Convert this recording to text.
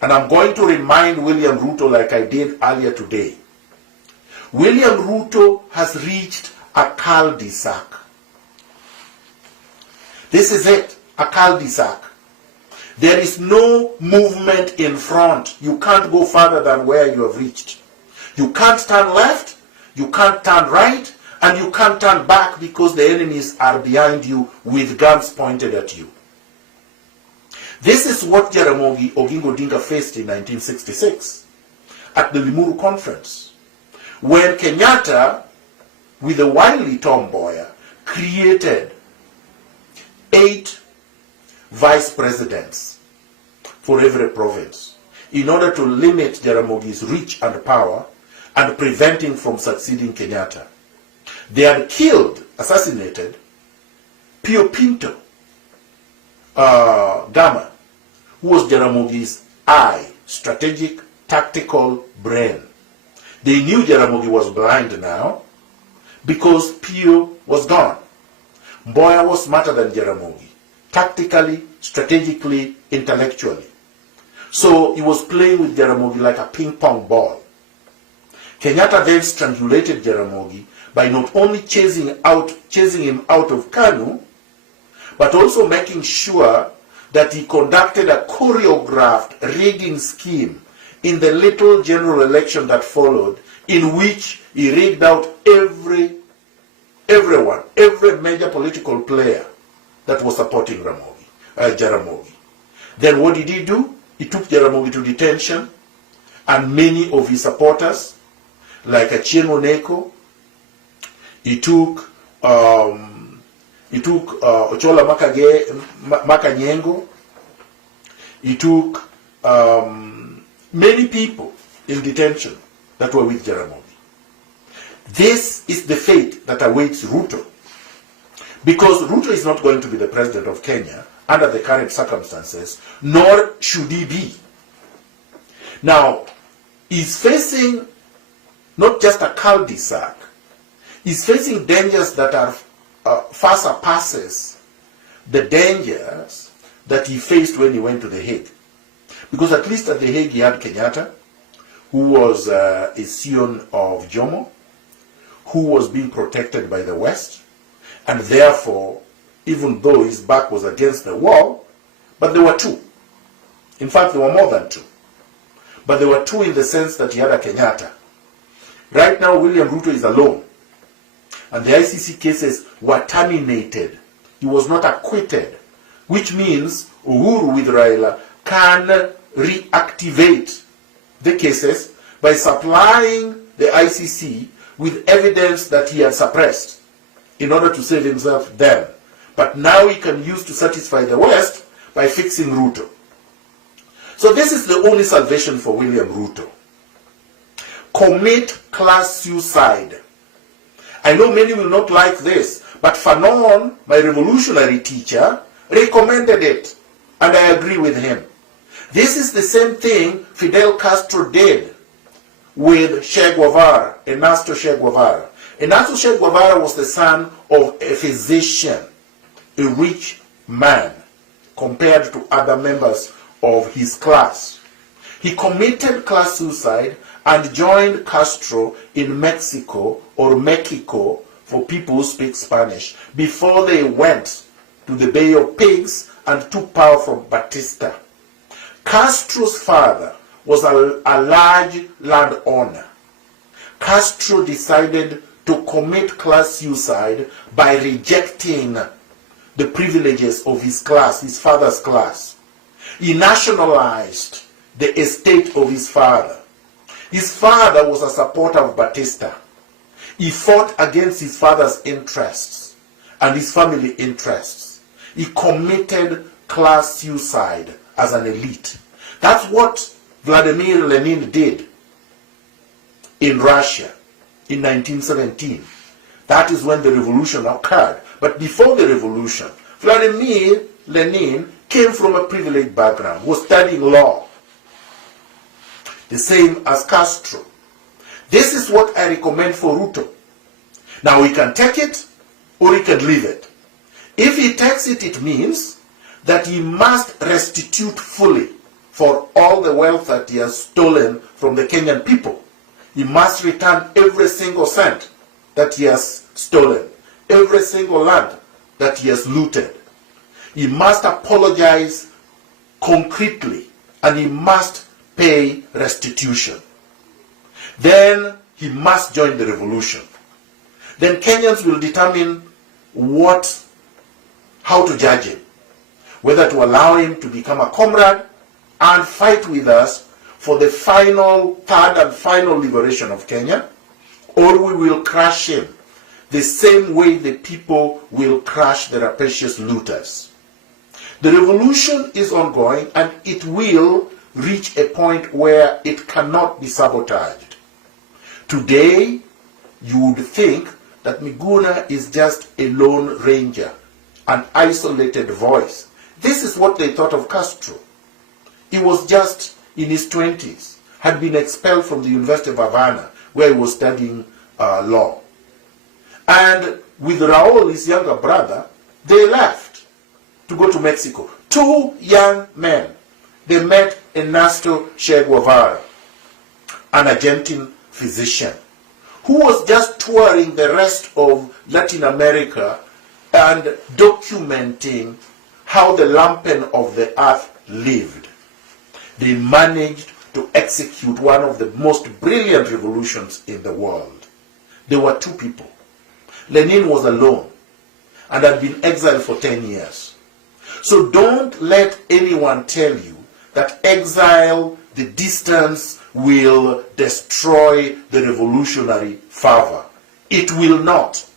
And I'm going to remind William Ruto like I did earlier today. William Ruto has reached a cul-de-sac. This is it, a cul-de-sac. There is no movement in front. You can't go further than where you have reached. You can't turn left, you can't turn right, and you can't turn back because the enemies are behind you with guns pointed at you. This is what Jaramogi Oginga Odinga faced in 1966 at the Limuru Conference, when Kenyatta, with a wily Tom Mboya, created 8 vice presidents for every province in order to limit Jaramogi's reach and power and prevent him from succeeding Kenyatta. They had killed, assassinated, Pio Pinto Gama, who was Jaramogi's eye, strategic, tactical brain. They knew Jaramogi was blind now because Pio was gone. Mboya was smarter than Jaramogi, tactically, strategically, intellectually. So he was playing with Jaramogi like a ping pong ball. Kenyatta then strangulated Jaramogi by not only chasing him out of Kanu, but also making sure that he conducted a choreographed rigging scheme in the little general election that followed, in which he rigged out every major political player that was supporting Jaramogi. Then what did he do? He took Jaramogi to detention, and many of his supporters, like Achieng' Oneko, he took Ochola Makanyengo, he took many people in detention that were with Jaramogi. This is the fate that awaits Ruto, because Ruto is not going to be the president of Kenya under the current circumstances, nor should he be. Now, he's facing not just a cul-de-sac, he's facing dangers that are far surpasses the dangers that he faced when he went to The Hague. Because at least at The Hague he had Kenyatta, who was a scion of Jomo, who was being protected by the West, and therefore, even though his back was against the wall, but there were two. In fact, there were more than two. But there were two in the sense that he had a Kenyatta. Right now, William Ruto is alone. And the ICC cases were terminated. He was not acquitted, which means Uhuru with Raila can reactivate the cases by supplying the ICC with evidence that he had suppressed in order to save himself then. But now he can use to satisfy the West by fixing Ruto. So this is the only salvation for William Ruto. Commit class suicide. I know many will not like this, but Fanon, my revolutionary teacher, recommended it, and I agree with him. This is the same thing Fidel Castro did with Che Guevara, Ernesto Che Guevara. Ernesto Che Guevara was the son of a physician, a rich man, compared to other members of his class. He committed class suicide and joined Castro in Mexico, or Mexico for people who speak Spanish, before they went to the Bay of Pigs and took power from Batista. Castro's father was a large landowner. Castro decided to commit class suicide by rejecting the privileges of his class, his father's class. He nationalized the estate of his father. His father was a supporter of Batista. He fought against his father's interests and his family interests. He committed class suicide as an elite. That's what Vladimir Lenin did in Russia in 1917. That is when the revolution occurred. But before the revolution, Vladimir Lenin came from a privileged background, was studying law. The same as Castro. This is what I recommend for Ruto. Now he can take it or he can leave it. If he takes it, it means that he must restitute fully for all the wealth that he has stolen from the Kenyan people. He must return every single cent that he has stolen, every single land that he has looted. He must apologize concretely, and he must pay restitution. Then he must join the revolution. Then Kenyans will determine how to judge him, whether to allow him to become a comrade and fight with us for the third and final liberation of Kenya, or we will crush him the same way the people will crush the rapacious looters. The revolution is ongoing, and it will reach a point where it cannot be sabotaged. Today, you would think that Miguna is just a lone ranger, an isolated voice. This is what they thought of Castro. He was just in his 20s, had been expelled from the University of Havana, where he was studying law. And with Raul, his younger brother, they left to go to Mexico. Two young men. They met Ernesto Che Guevara, an Argentine physician, who was just touring the rest of Latin America and documenting how the lumpen of the earth lived. They managed to execute one of the most brilliant revolutions in the world. There were two people. Lenin was alone and had been exiled for 10 years. So don't let anyone tell you that exile, the distance, will destroy the revolutionary fervor. It will not.